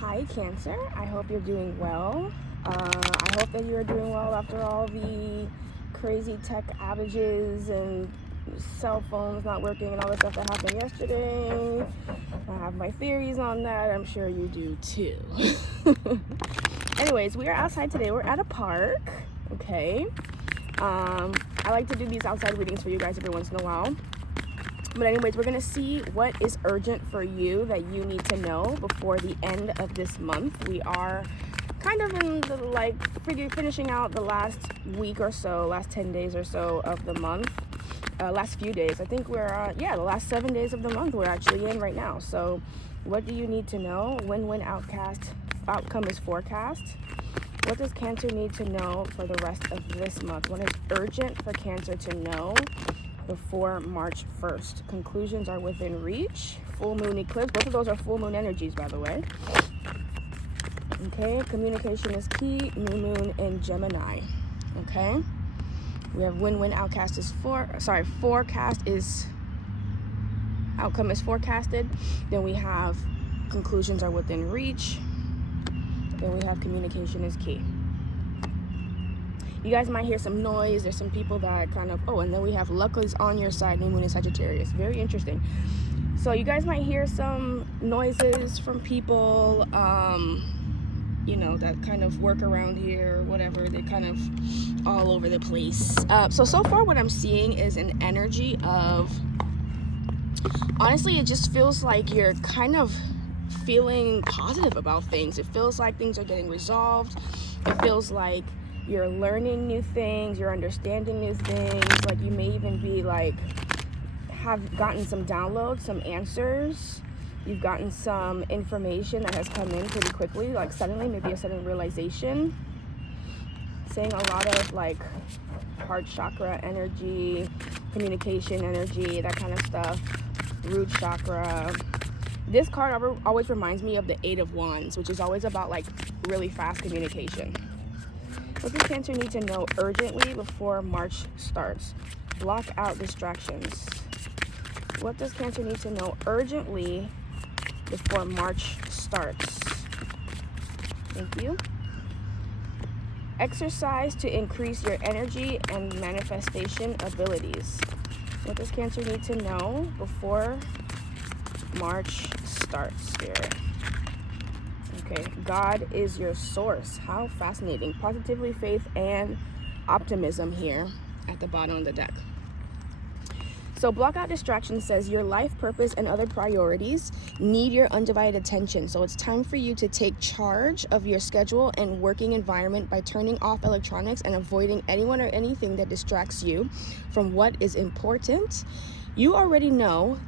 Hi Cancer, I hope you're doing well. I hope that you're doing well after all the crazy tech outages and cell phones not working and all the stuff that happened yesterday. I have my theories on that. I'm sure you do too. Anyways, we are outside today. We're at a park, okay? I like to do these outside readings for you guys every once in a while. But anyways, we're going to see what is urgent for you that you need to know before the end of this month. We are kind of in the, finishing out the last week or so, last 10 days or so of the month. Last few days. I think we're, the last 7 days of the month we're actually in right now. So what do you need to know? Win-win outcome is forecast. What does Cancer need to know for the rest of this month? What is urgent for Cancer to know before March 1st? Conclusions are within reach. Full moon eclipse. Both of those are full moon energies, by the way. Okay, communication is key. New moon in Gemini. Okay. We have win-win forecast is outcome is forecasted. Then we have conclusions are within reach. Then we have communication is key. You guys might hear some noise. There's some people that kind of, and then we have luck is on your side, new moon in Sagittarius. Very interesting. So you guys might hear some noises from people, that kind of work around here, whatever. They're kind of all over the place. So far what I'm seeing is an energy of, honestly, it just feels like you're kind of feeling positive about things. It feels like things are getting resolved. It feels like you're learning new things, you're understanding new things. Like you may even be have gotten some downloads, some answers. You've gotten some information that has come in pretty quickly, like suddenly, maybe a sudden realization. Saying a lot of heart chakra energy, communication energy, that kind of stuff. Root chakra. This card always reminds me of the 8 of Wands, which is always about really fast communication. What does Cancer need to know urgently before March starts? Block out distractions. What does Cancer need to know urgently before March starts? Thank you. Exercise to increase your energy and manifestation abilities. What does Cancer need to know before March starts, Spirit? Okay, God is your source. How fascinating. Positively, faith, and optimism here at the bottom of the deck. So block out distractions says your life purpose and other priorities need your undivided attention. So it's time for you to take charge of your schedule and working environment by turning off electronics and avoiding anyone or anything that distracts you from what is important. You already know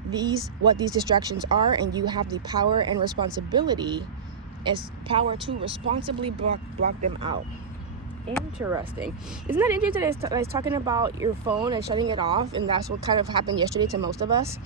what these distractions are, and you have the power and responsibility to responsibly block them out. Interesting. Isn't that interesting that it's talking about your phone and shutting it off, and that's what kind of happened yesterday to most of us.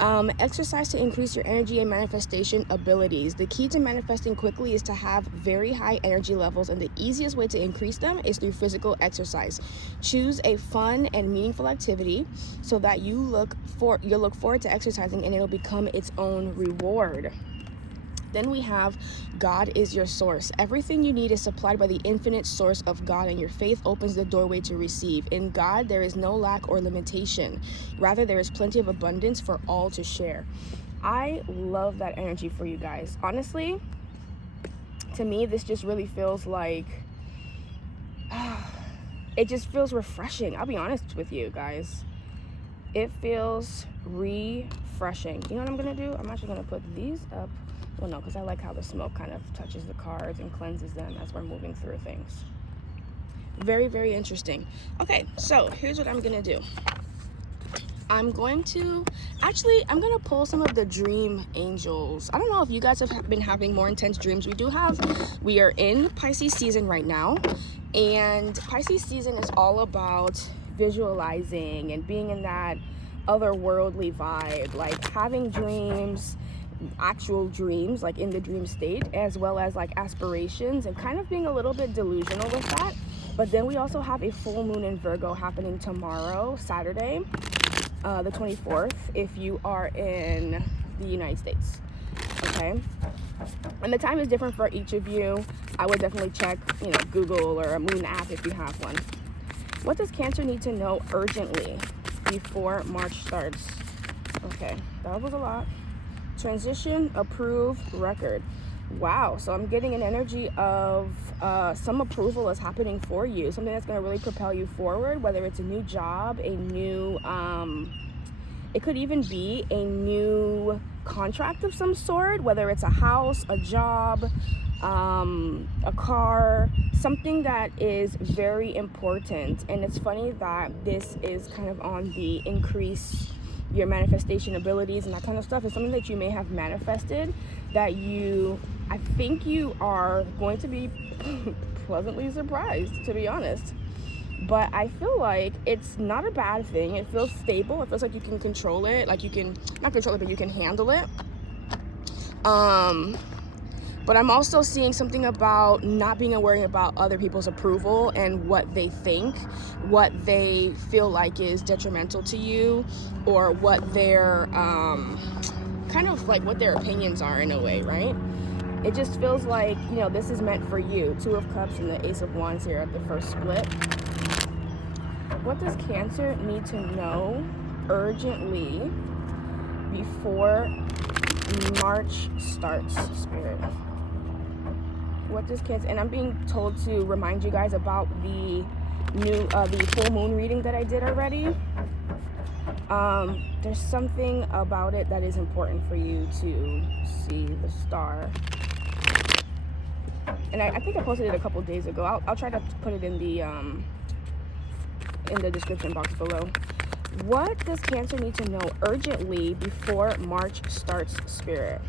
Exercise to increase your energy and manifestation abilities. The key to manifesting quickly is to have very high energy levels, and the easiest way to increase them is through physical exercise. Choose a fun and meaningful activity so that you'll look forward to exercising, and it'll become its own reward. Then we have God is your source. Everything you need is supplied by the infinite source of God, and your faith opens the doorway to receive. In God, there is no lack or limitation. Rather, there is plenty of abundance for all to share. I love that energy for you guys. Honestly, to me, this just really feels like, it just feels refreshing. I'll be honest with you guys. It feels refreshing. You know what I'm going to do? I'm actually going to put these up. Well, no, because I like how the smoke kind of touches the cards and cleanses them as we're moving through things. Very, very interesting. Okay, so here's what I'm going to do. I'm going to pull some of the dream angels. I don't know if you guys have been having more intense dreams. We are in Pisces season right now. And Pisces season is all about visualizing and being in that otherworldly vibe, like having dreams, actual dreams, like in the dream state, as well as aspirations, and kind of being a little bit delusional with that. But then we also have a full moon in Virgo happening tomorrow, Saturday, the 24th, if you are in the United States. Okay, And the time is different for each of you. I would definitely check, you know, Google or a moon app if you have one. What does Cancer need to know urgently before March starts? Okay, that was a lot. Transition, approve, record. Wow, so I'm getting an energy of some approval is happening for you, something that's going to really propel you forward, whether it's a new job, a new, it could even be a new contract of some sort, whether it's a house, a job, a car, something that is very important. And it's funny that this is kind of on the increase your manifestation abilities and that kind of stuff. Is something that you may have manifested that I think you are going to be pleasantly surprised, to be honest. But I feel like it's not a bad thing. It feels stable. It feels like you can control it. Like you can, not control it, but you can handle it. But I'm also seeing something about not being worried about other people's approval and what they think, what they feel like is detrimental to you, or what their, kind of like what their opinions are in a way, right? It just feels like, you know, this is meant for you. Two of Cups and the Ace of Wands here at the first split. What does Cancer need to know urgently before March starts, Spirit? What does Cancer, and I'm being told to remind you guys about the full moon reading that I did already. There's something about it that is important for you to see the star. And I think I posted it a couple days ago. I'll try to put it in the description box below. What does Cancer need to know urgently before March starts, Spirit?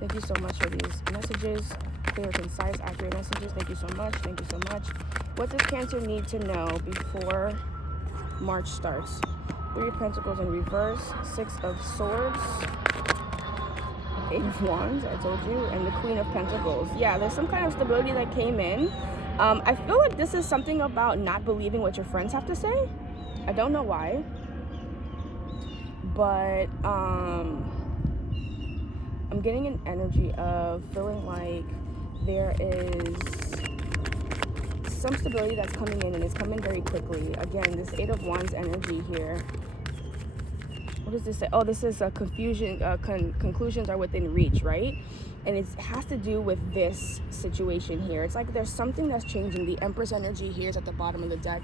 Thank you so much for these messages. Clear, concise, accurate messages. Thank you so much. Thank you so much. What does Cancer need to know before March starts? Three of Pentacles in reverse, Six of Swords, Eight of Wands, I told you, and the Queen of Pentacles. Yeah, there's some kind of stability that came in. I feel like this is something about not believing what your friends have to say. I don't know why. But I'm getting an energy of feeling like there is some stability that's coming in, and it's coming very quickly. Again, this Eight of Wands energy here. What does this say? Oh, this is a confusion. Conclusions are within reach, right? And it has to do with this situation here. It's like there's something that's changing. The Empress energy here is at the bottom of the deck.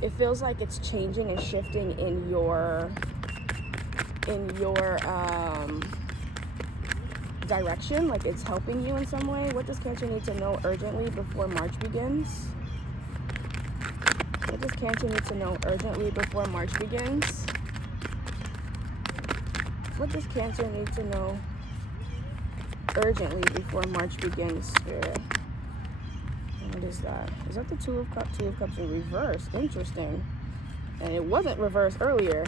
It feels like it's changing and shifting in your direction, like it's helping you in some way. What does Cancer need to know urgently before March begins? What does Cancer need to know urgently before March begins? What does Cancer need to know urgently before March begins, Spirit? What is that? Is that the Two of Cups? Two of Cups in reverse. Interesting. And it wasn't reversed earlier.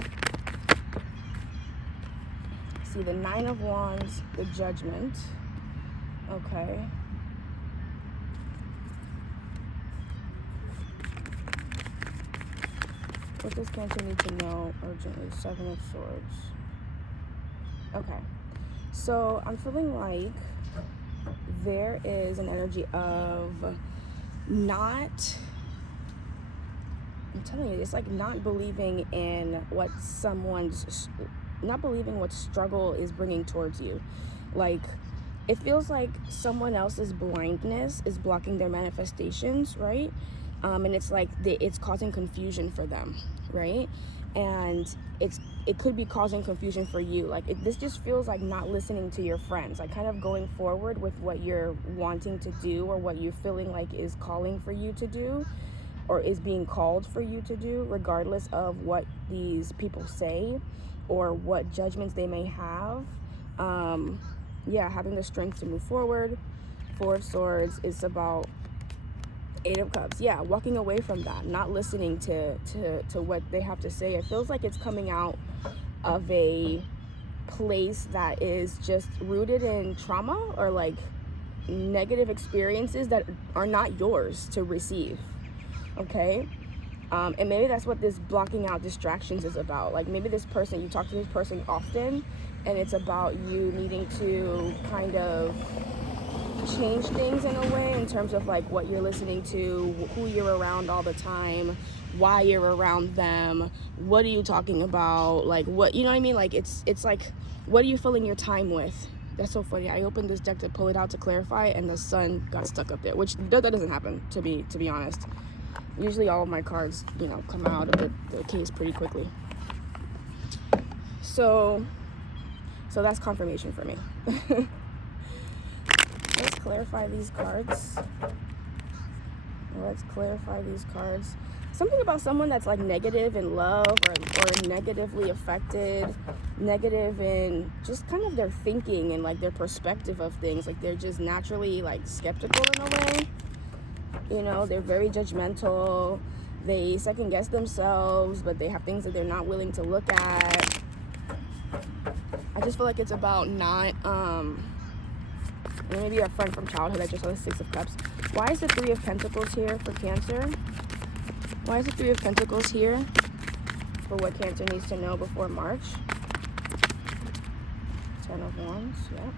See the Nine of Wands, the Judgment. Okay. What does Cancer need to know urgently? Seven of Swords. Okay. So I'm feeling like there is an energy of not, I'm telling you, it's like not believing in what not believing what struggle is bringing towards you. Like, it feels like someone else's blindness is blocking their manifestations, right? And it's like it's causing confusion for them, right? And it could be causing confusion for you. Like, this just feels like not listening to your friends, like kind of going forward with what you're wanting to do, or what you're feeling like is calling for you to do, or is being called for you to do, regardless of what these people say or what judgments they may have. Yeah, having the strength to move forward. Four of Swords is about Eight of Cups. Yeah, walking away from that, not listening to what they have to say. It feels like it's coming out of a place that is just rooted in trauma, or like negative experiences that are not yours to receive. Okay? And maybe that's what this blocking out distractions is about. Like, maybe this person, you talk to this person often, and it's about you needing to kind of change things in a way, in terms of like what you're listening to, who you're around all the time, why you're around them, what are you talking about, like what, you know what I mean? Like it's like, what are you filling your time with? That's so funny. I opened this deck to pull it out to clarify, and the sun got stuck up there, which that doesn't happen, to be honest. Usually all of my cards, you know, come out of the case pretty quickly. So that's confirmation for me. Let's clarify these cards. Something about someone that's like negative in love, or negatively affected, negative in just kind of their thinking and like their perspective of things. Like they're just naturally like skeptical in a way. You know, they're very judgmental. They second guess themselves, but they have things that they're not willing to look at. I just feel like it's about not, maybe a friend from childhood. I just saw the Six of Cups. Why is the Three of Pentacles here for Cancer? Why is the Three of Pentacles here for what Cancer needs to know before March? Ten of Wands, yeah.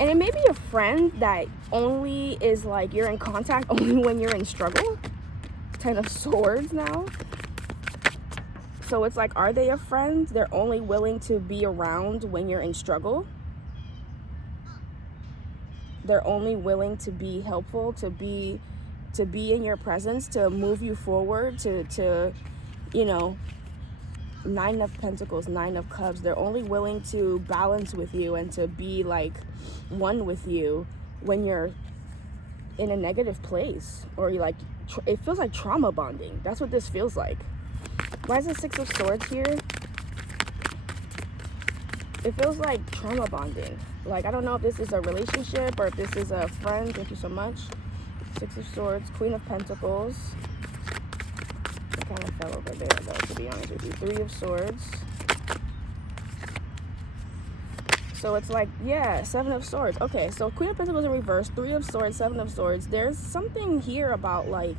And it may be a friend that only is like, you're in contact only when you're in struggle. Ten of Swords now. So it's like, are they a friend? They're only willing to be around when you're in struggle. They're only willing to be helpful, to be in your presence, to move you forward, to you know, Nine of Pentacles, Nine of Cups. They're only willing to balance with you and to be like one with you when you're in a negative place, or you like, it feels like trauma bonding. That's what this feels like. Why is the Six of Swords here? It feels like trauma bonding. Like, I don't know if this is a relationship or if this is a friend. Thank you so much. Six of Swords, Queen of Pentacles. It kind of fell over there, though, to be honest with you. Three of Swords. So it's like, yeah, Seven of Swords. Okay, so Queen of Pentacles in reverse, Three of Swords, Seven of Swords. There's something here about, like,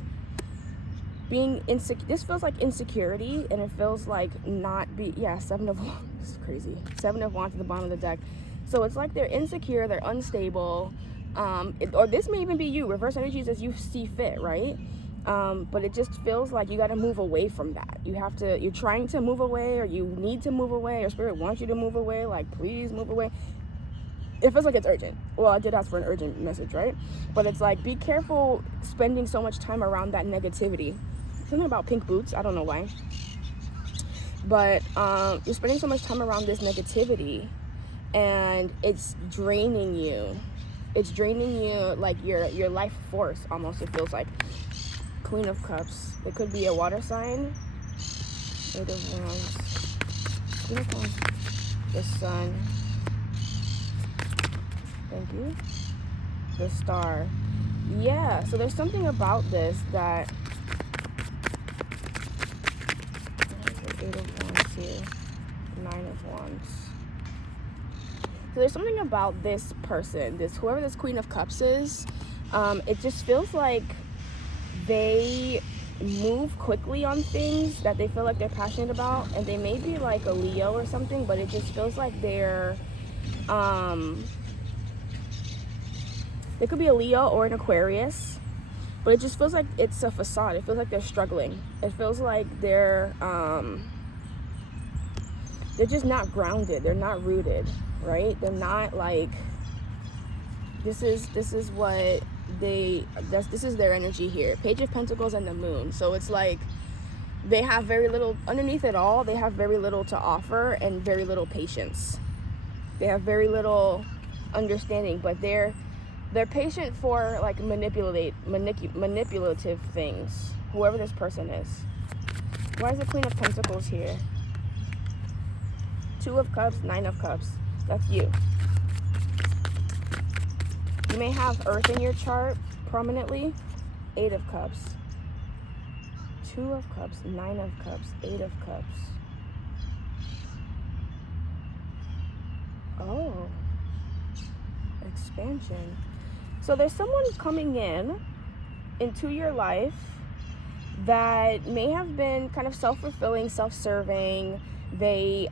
being insecure. This feels like insecurity, and it feels like not be, yeah, Seven of Wands. This is crazy. Seven of Wands at the bottom of the deck. So it's like they're insecure, they're unstable, or this may even be you. Reverse energies as you see fit, right? But it just feels like you got to move away from that. You're trying to move away, or you need to move away, or Spirit wants you to move away. Like, please move away. It feels like it's urgent. Well, I did ask for an urgent message, right? But it's like, be careful spending so much time around that negativity. Something about pink boots, I don't know why. But you're spending so much time around this negativity, and it's draining you. It's draining you, like your life force, almost, it feels like. Queen of Cups. It could be a water sign. Eight of Wands. Queen of Cups. The Sun. Thank you. The Star. Yeah, so there's something about this that... Eight of Wands here. Nine of Wands. So there's something about this person, whoever this Queen of Cups is, it just feels like they move quickly on things that they feel like they're passionate about, and they may be like a Leo or something, but it just feels like they're, they could be a Leo or an Aquarius, but it just feels like it's a facade. It feels like they're struggling. It feels like they're just not grounded. They're not rooted, right? They're not like, this is what this is their energy here. Page of Pentacles and the Moon. So it's like they have very little underneath it all. They have very little to offer and very little patience. They have very little understanding, but they're patient for like manipulative things, whoever this person is. Why is the Queen of Pentacles here? Two of Cups, Nine of Cups. That's you. You may have Earth in your chart prominently. Eight of Cups. Two of Cups, Nine of Cups, Eight of Cups. Oh. Expansion. So there's someone coming into your life, that may have been kind of self-fulfilling, self-serving. They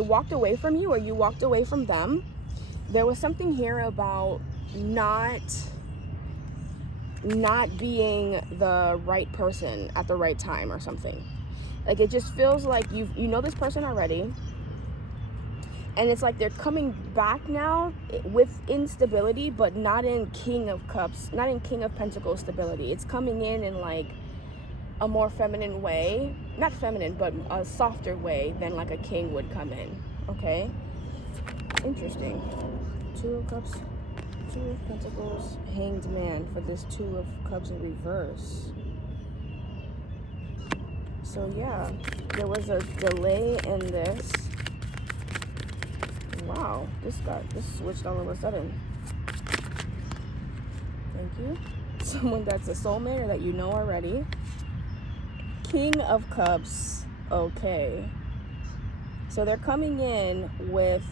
walked away from you, or you walked away from them. There was something here about not being the right person at the right time or something. Like, it just feels like you know this person already, and it's like they're coming back now with instability, but not in King of Cups, not in King of Pentacles stability. It's coming in like a more feminine way, not feminine, but a softer way than like a king would come in. Okay, interesting. Two of Cups, Two of Pentacles, Hanged Man for this Two of Cups in reverse. So yeah, there was a delay in this. Wow, this switched all of a sudden. Thank you. Someone that's a soulmate or that you know already. King of Cups. Okay. So they're coming in with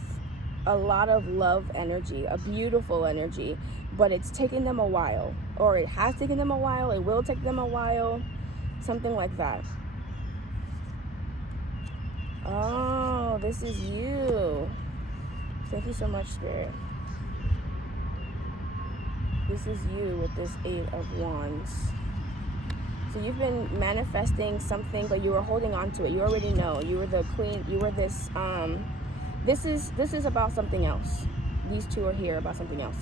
a lot of love energy, a beautiful energy, but it's taking them a while, or it has taken them a while, it will take them a while, something like that. Oh, this is you. Thank you so much, Spirit. This is you with this Eight of Wands. So you've been manifesting something, but you were holding on to it. You already know. You were the queen. You were this. This is about something else. These two are here about something else.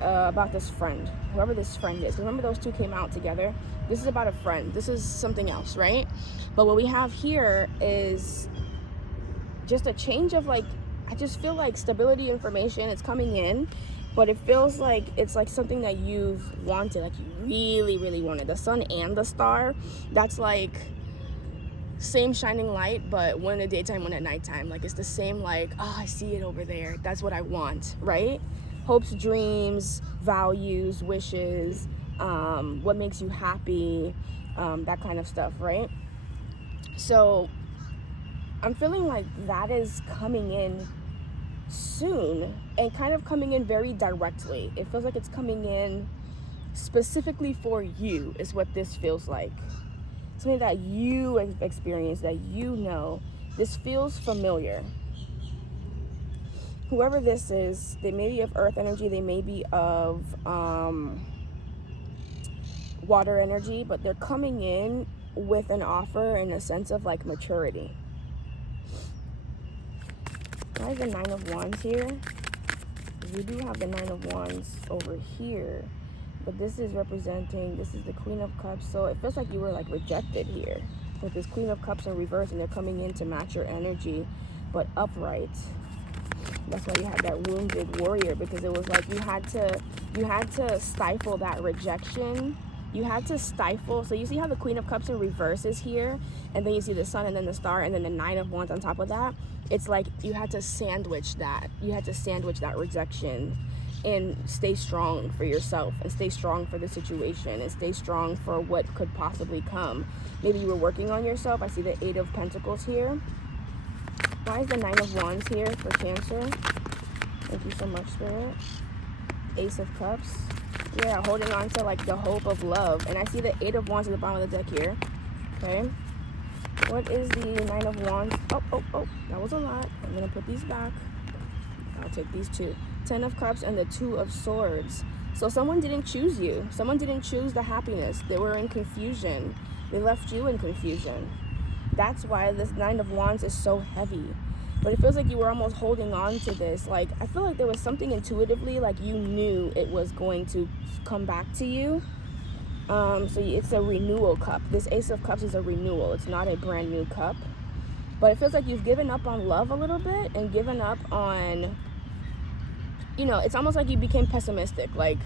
About this friend. Whoever this friend is. Remember those two came out together? This is about a friend. This is something else, right? But what we have here is just a change of like, I just feel like stability information is coming in, but it feels like it's like something that you've wanted, like you really, really wanted. The sun and the star, that's like same shining light, but one in the daytime, one at nighttime. Like it's the same, like, oh, I see it over there. That's what I want, right? Hopes, dreams, values, wishes, what makes you happy, that kind of stuff, right? So I'm feeling like that is coming in soon, and kind of coming in very directly. It feels like it's coming in specifically for you, is what this feels like. Something that you experience, that you know. This feels familiar. Whoever this is, they may be of earth energy, they may be of water energy, but they're coming in with an offer in a sense of like maturity. Why is the Nine of Wands here? We do have the Nine of Wands over here, but this is representing, this is the Queen of Cups, so it feels like you were like rejected here with this Queen of Cups in reverse, and they're coming in to match your energy, but upright. That's why you had that wounded warrior, because it was like you had to stifle that rejection. You had to stifle. So you see how the Queen of Cups in reverse is here, and then you see the sun, and then the star, and then the Nine of Wands on top of that. It's like you had to sandwich that. You had to sandwich that rejection and stay strong for yourself, and stay strong for the situation, and stay strong for what could possibly come. Maybe you were working on yourself. I see the Eight of Pentacles here. Why is the Nine of Wands here for Cancer? Thank you so much, Spirit. Ace of Cups. Yeah, holding on to like the hope of love. And I see the Eight of Wands at the bottom of the deck here. Okay. What is the Nine of Wands? Oh, that was a lot. I'm going to put these back. I'll take these two. 10 of Cups and the Two of Swords. So someone didn't choose you. Someone didn't choose the happiness. They were in confusion. They left you in confusion. That's why this Nine of Wands is so heavy. But it feels like you were almost holding on to this. Like, I feel like there was something intuitively, like you knew it was going to come back to you. So it's a renewal cup. This Ace of Cups is a renewal. It's not a brand new cup. But it feels like you've given up on love a little bit, and given up on, you know, it's almost like you became pessimistic. Like,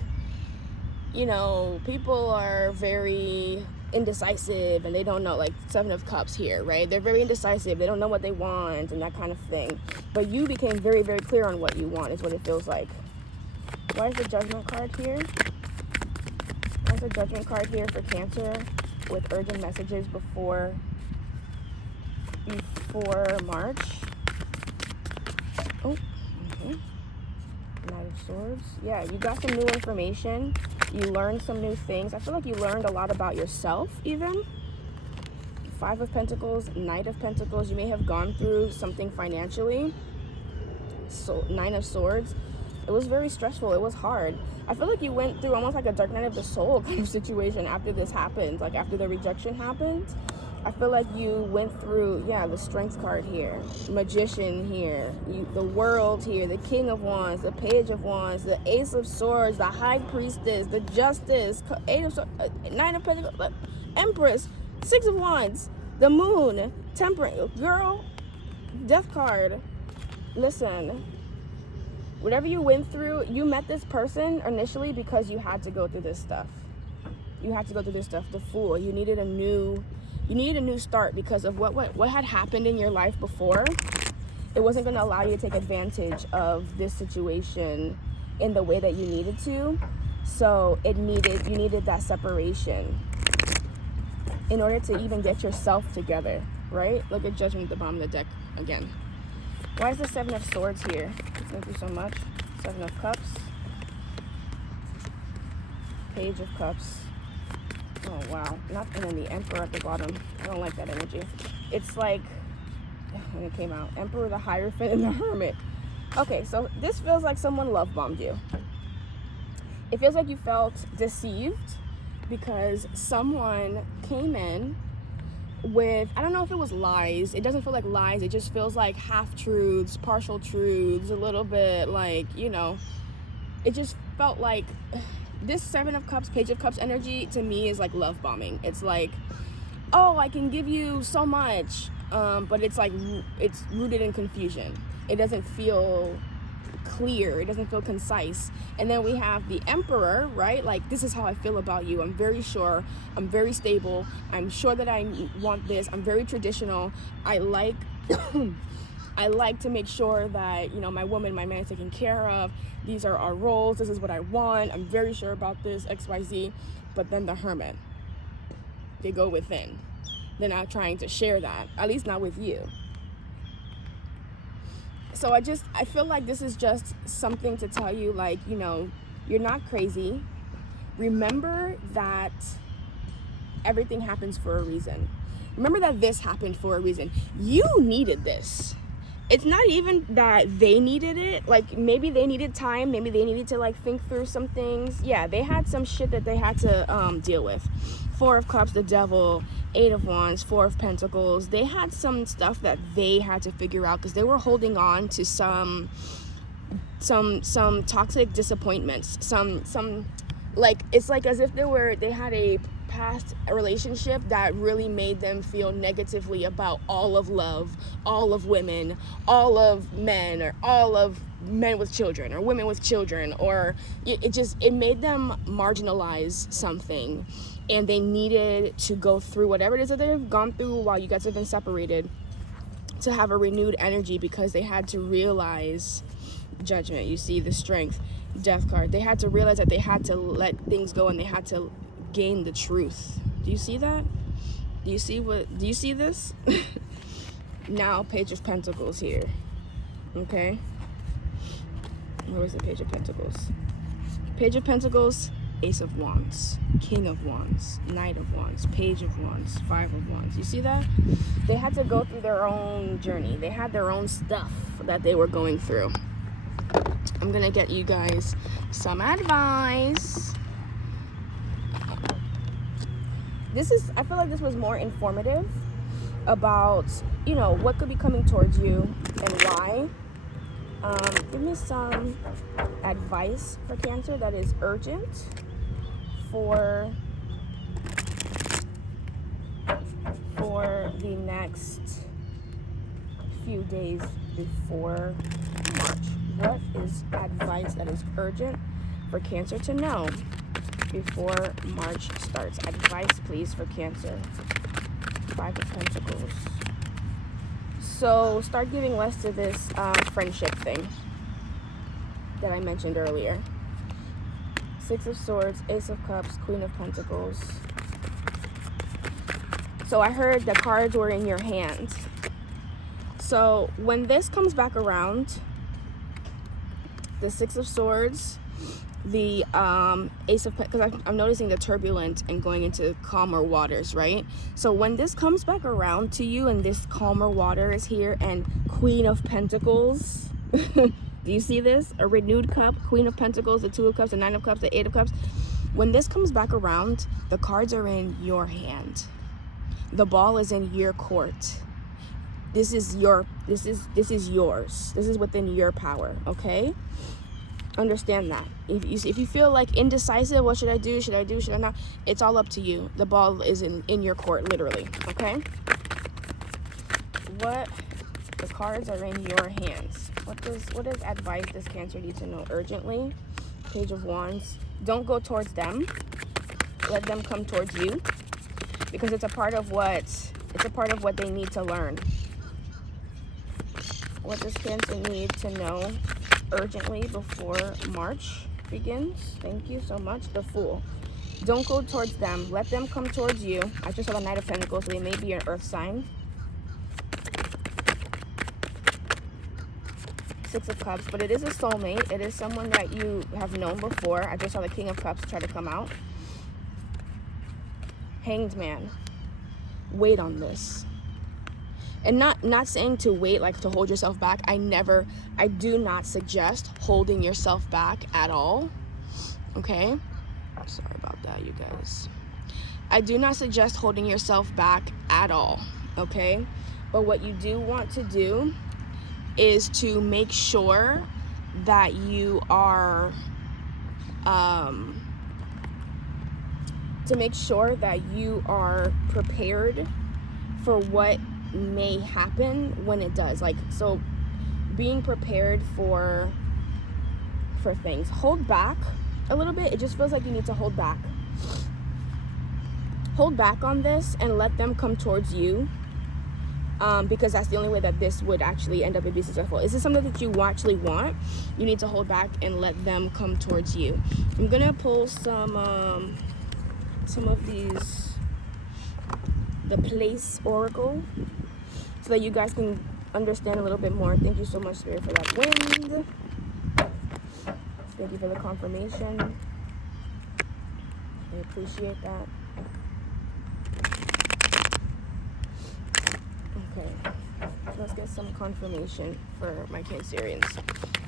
you know, people are very indecisive, and they don't know, like Seven of Cups here, right? They're very indecisive. They don't know what they want and that kind of thing. But you became very, very clear on what you want, is what it feels like. Why is the Judgment card here? Why is the Judgment card here for Cancer with urgent messages before March? Oh, okay. Knight of Swords. Yeah, you got some new information. You learned some new things. I feel like you learned a lot about yourself even. Five of Pentacles, Knight of Pentacles. You may have gone through something financially. So Nine of Swords. It was very stressful. It was hard. I feel like you went through almost like a dark night of the soul kind of situation after this happened. Like after the rejection happened. I feel like you went through, yeah, the Strength card here, Magician here, the World here, the King of Wands, the Page of Wands, the Ace of Swords, the High Priestess, the Justice, Eight of Swords, Nine of Pentacles, Empress, Six of Wands, the Moon, Temperance, girl, Death card. Listen, whatever you went through, you met this person initially because you had to go through this stuff. You had to go through this stuff. The Fool. You needed a new start because of what had happened in your life before. It wasn't going to allow you to take advantage of this situation in the way that you needed to. So you needed that separation in order to even get yourself together, right? Look at Judgment at the bottom of the deck again. Why is the Seven of Swords here? Thank you so much. Seven of Cups. Page of Cups. Oh, wow. And then the Emperor at the bottom. I don't like that energy. It's like, when it came out, Emperor, the Hierophant, and the Hermit. Okay, so this feels like someone love bombed you. It feels like you felt deceived because someone came in with, I don't know if it was lies. It doesn't feel like lies. It just feels like half-truths, partial truths, a little bit like, you know, it just felt like this Seven of Cups, Page of Cups energy to me is like love bombing. It's like, oh, I can give you so much, but it's like, it's rooted in confusion. It doesn't feel clear. It doesn't feel concise. And then we have the Emperor, right? Like, this is how I feel about you. I'm very sure. I'm very stable. I'm sure that I want this. I'm very traditional. I like I like to make sure that, you know, my woman, my man is taken care of. These are our roles. This is what I want. I'm very sure about this, XYZ. But then the Hermit, they go within. They're not trying to share that, at least not with you. So I feel like this is just something to tell you, like, you know, you're not crazy. Remember that everything happens for a reason. Remember that this happened for a reason. You needed this. It's not even that they needed it. Like, maybe they needed time. Maybe they needed to, like, think through some things. Yeah, they had some shit that they had to deal with. Four of Cups, the Devil, Eight of Wands, Four of Pentacles. They had some stuff that they had to figure out because they were holding on to some toxic disappointments. Some like, it's like as if they had a past relationship that really made them feel negatively about all of love, all of women, all of men, or all of men with children or women with children, or it made them marginalize something, and they needed to go through whatever it is that they've gone through while you guys have been separated to have a renewed energy, because they had to realize Judgment. You see the Strength, Death card. They had to realize that they had to let things go and they had to gain the truth. Do you see that? Do you see this? Now Page of Pentacles here. Okay, where was the Page of Pentacles? Page of Pentacles, Ace of Wands, King of Wands, Knight of Wands, Page of Wands, Five of Wands. You see that? They had to go through their own journey. They had their own stuff that they were going through. I'm gonna get you guys some advice. I feel like this was more informative about, you know, what could be coming towards you and why. Give me some advice for Cancer that is urgent for the next few days before March. What is advice that is urgent for Cancer to know before March starts? Advice, please, for Cancer. Five of Pentacles. So start giving less to this friendship thing that I mentioned earlier. Six of Swords, Ace of Cups, Queen of Pentacles. So I heard the cards were in your hand. So when this comes back around, the Six of Swords, the Ace of Pentacles, because I'm noticing the turbulent and going into calmer waters, right? So when this comes back around to you and this calmer water is here, and Queen of Pentacles, do you see this? A renewed cup, Queen of Pentacles, the Two of Cups, the Nine of Cups, the Eight of Cups. When this comes back around, the cards are in your hand. The ball is in your court. This is yours. This is within your power, okay? Understand that. If you feel like indecisive, what should I do? Should I do? Should I not? It's all up to you. The ball is in your court, literally, okay? What the cards are in your hands. What does advice does Cancer need to know urgently? Page of Wands. Don't go towards them. Let them come towards you, because it's a part of what they need to learn. What does Cancer need to know urgently before March begins? Thank you so much. The Fool. Don't go towards them. Let them come towards you. I just saw the Knight of Pentacles, so they may be an earth sign. Six of Cups, but it is a soulmate. It is someone that you have known before. I just saw the King of Cups try to come out. Hanged Man. Wait on this. And not saying to wait, like to hold yourself back. I do not suggest holding yourself back at all. Okay? Sorry about that, you guys. I do not suggest holding yourself back at all. Okay? But what you do want to do is to make sure that you are prepared for what may happen when it does. Like, so being prepared for things. Hold back a little bit. It just feels like you need to hold back. Hold back on this and let them come towards you, because that's the only way that this would actually end up and be successful. Is this something that you actually want? You need to hold back and let them come towards you. I'm gonna pull some of these, the Place Oracle, so that you guys can understand a little bit more. Thank you so much, Spirit, for that wind. Thank you for the confirmation. I appreciate that. Okay, let's get some confirmation for my Cancerians.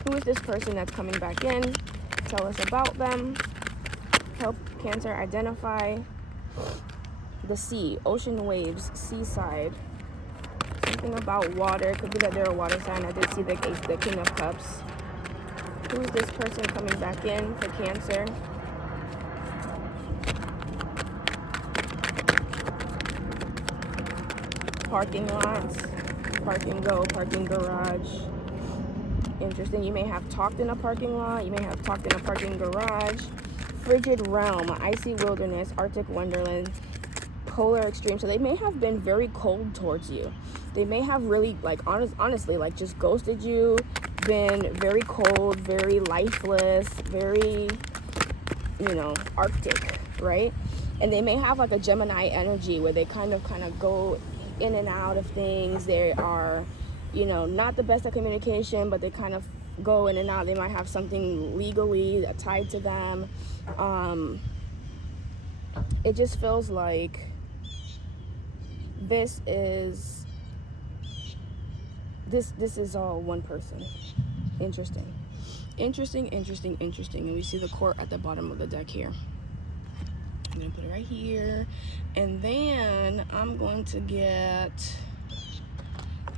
Who is this person that's coming back in? Tell us about them. Help Cancer identify the sea, ocean waves, seaside. Something about water. Could be that they're a water sign. I did see the King of Cups. Who is this person coming back in for Cancer? Parking lots, parking go, parking garage. Interesting. You may have talked in a parking lot. You may have talked in a parking garage. Frigid realm, icy wilderness, Arctic wonderland, polar extreme. So they may have been very cold towards you. They may have really, like, honestly, like, just ghosted you, been very cold, very lifeless, very, Arctic, right? And they may have like a Gemini energy where they kind of go in and out of things. They are, not the best at communication, but they kind of go in and out. They might have something legally tied to them. It just feels like this is all one person. Interesting. And we see the court at the bottom of the deck here. I'm gonna put it right here, and then I'm going to let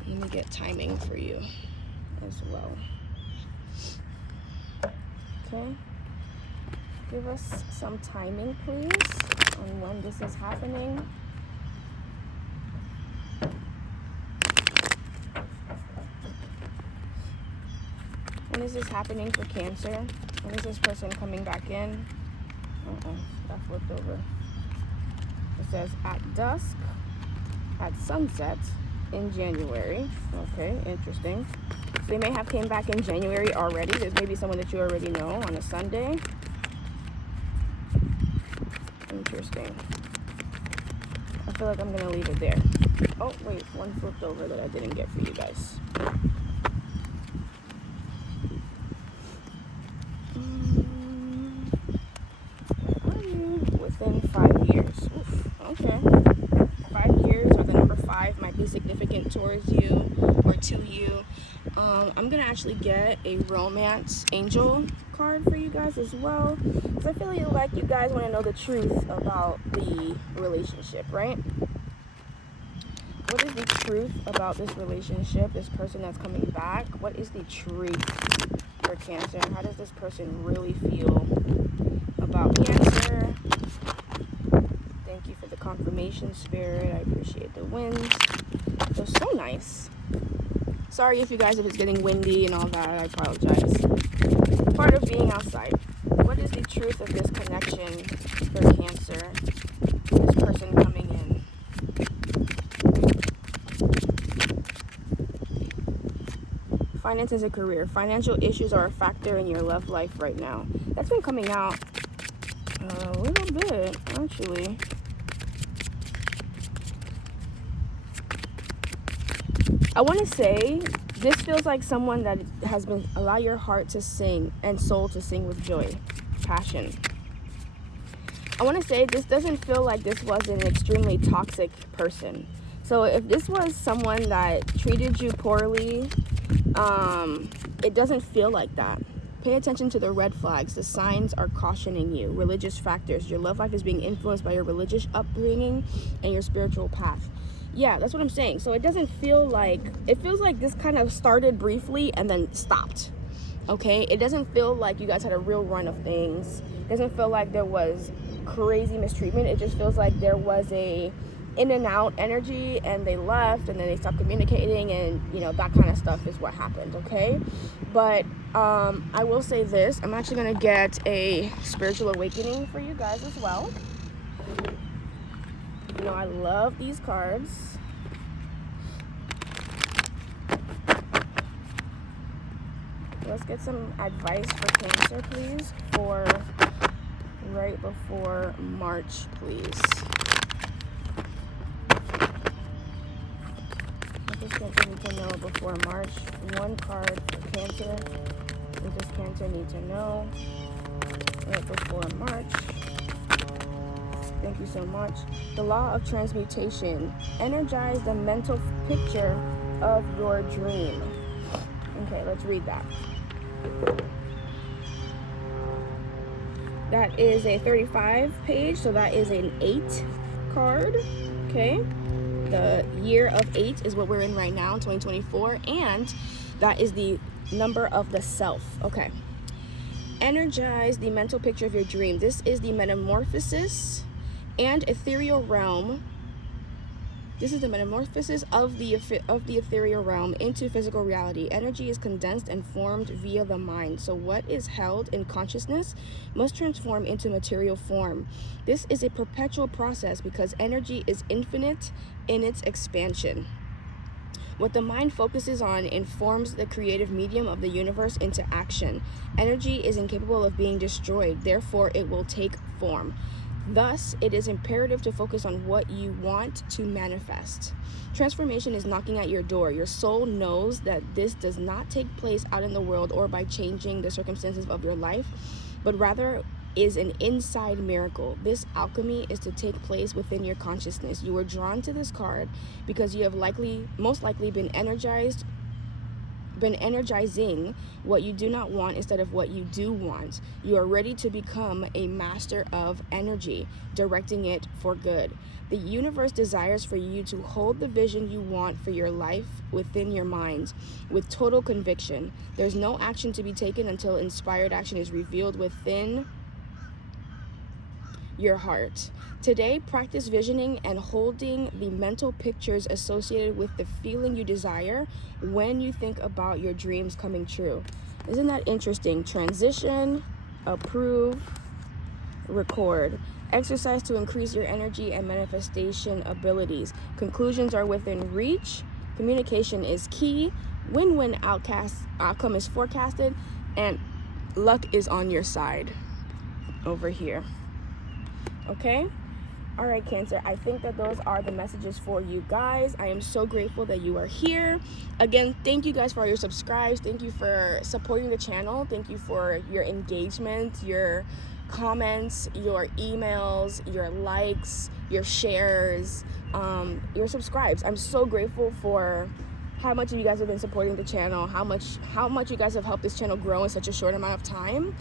me get timing for you as well. Okay, give us some timing, please, on when this is happening. When is this happening for Cancer? When is this person coming back in? That flipped over. It says at dusk, at sunset in January. Okay, interesting. So they may have came back in January already. There's maybe someone that you already know on a Sunday. Interesting. I feel like I'm gonna leave it there. Oh wait, one flipped over that I didn't get for you guys. deeply significant towards you or to you. I'm gonna actually get a romance angel card for you guys as well, because I feel like you guys want to know the truth about the relationship, right? What is the truth about this relationship, this person that's coming back? What is the truth for Cancer? And how does this person really feel about Cancer? Thank you for the confirmation, Spirit. I appreciate the winds. They're so nice. Sorry if you guys, if it's getting windy and all that, I apologize. Part of being outside. What is the truth of this connection for Cancer? This person coming in. Finances and career. Financial issues are a factor in your love life right now. That's been coming out a little bit, actually. I want to say this feels like someone that has been, allow your heart to sing and soul to sing with joy, passion. I want to say this doesn't feel like this was an extremely toxic person. So if this was someone that treated you poorly, it doesn't feel like that. Pay attention to the red flags. The signs are cautioning you. Religious factors. Your love life is being influenced by your religious upbringing and your spiritual path. Yeah, that's what I'm saying. So it doesn't feel like, it feels like this kind of started briefly and then stopped. Okay? It doesn't feel like you guys had a real run of things. It doesn't feel like there was crazy mistreatment. It just feels like there was a in and out energy, and they left, and then they stopped communicating, and you know, that kind of stuff is what happened. Okay? But I will say this, I'm actually gonna get a spiritual awakening for you guys as well. You know, I love these cards. Let's get some advice for Cancer, please, for right before March, please. What does Cancer need to know before March? One card for Cancer. What does Cancer need to know right before March? Thank you so much. The law of transmutation. Energize the mental picture of your dream. Okay, let's read that. That is a 35 page, so that is an 8 card. Okay. The year of 8 is what we're in right now, 2024, and that is the number of the self. Okay. Energize the mental picture of your dream. This is the metamorphosis and ethereal realm. This is the metamorphosis of the ethereal realm into physical reality. Energy is condensed and formed via the mind. So what is held in consciousness must transform into material form. This is a perpetual process because energy is infinite in its expansion. What the mind focuses on informs the creative medium of the universe into action. Energy is incapable of being destroyed, therefore it will take form. Thus, it is imperative to focus on what you want to manifest. Transformation is knocking at your door. Your soul knows that this does not take place out in the world or by changing the circumstances of your life, but rather is an inside miracle. This alchemy is to take place within your consciousness. You were drawn to this card because you have most likely been energizing what you do not want instead of what you do want. You are ready to become a master of energy, directing it for good. The universe desires for you to hold the vision you want for your life within your mind with total conviction. There's no action to be taken until inspired action is revealed within your heart. Today, practice visioning and holding the mental pictures associated with the feeling you desire when you think about your dreams coming true. Isn't that interesting? Transition, approve, record. Exercise to increase your energy and manifestation abilities. Conclusions are within reach. Communication is key. Win-win outcome is forecasted, and luck is on your side over here. Okay? All right, Cancer, I think that those are the messages for you guys. I am so grateful that you are here. Again, thank you guys for all your subscribes. Thank you for supporting the channel. Thank you for your engagement, your comments, your emails, your likes, your shares, your subscribes. I'm so grateful for how much of you guys have been supporting the channel, how much you guys have helped this channel grow in such a short amount of time.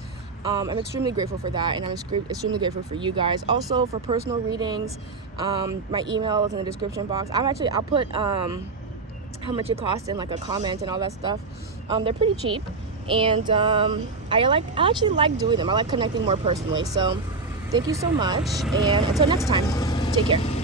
I'm extremely grateful for that, and I'm extremely grateful for you guys. Also, for personal readings, my email is in the description box. I'll put how much it costs in like a comment and all that stuff. They're pretty cheap, and I actually like doing them. I like connecting more personally. So thank you so much, and until next time, take care.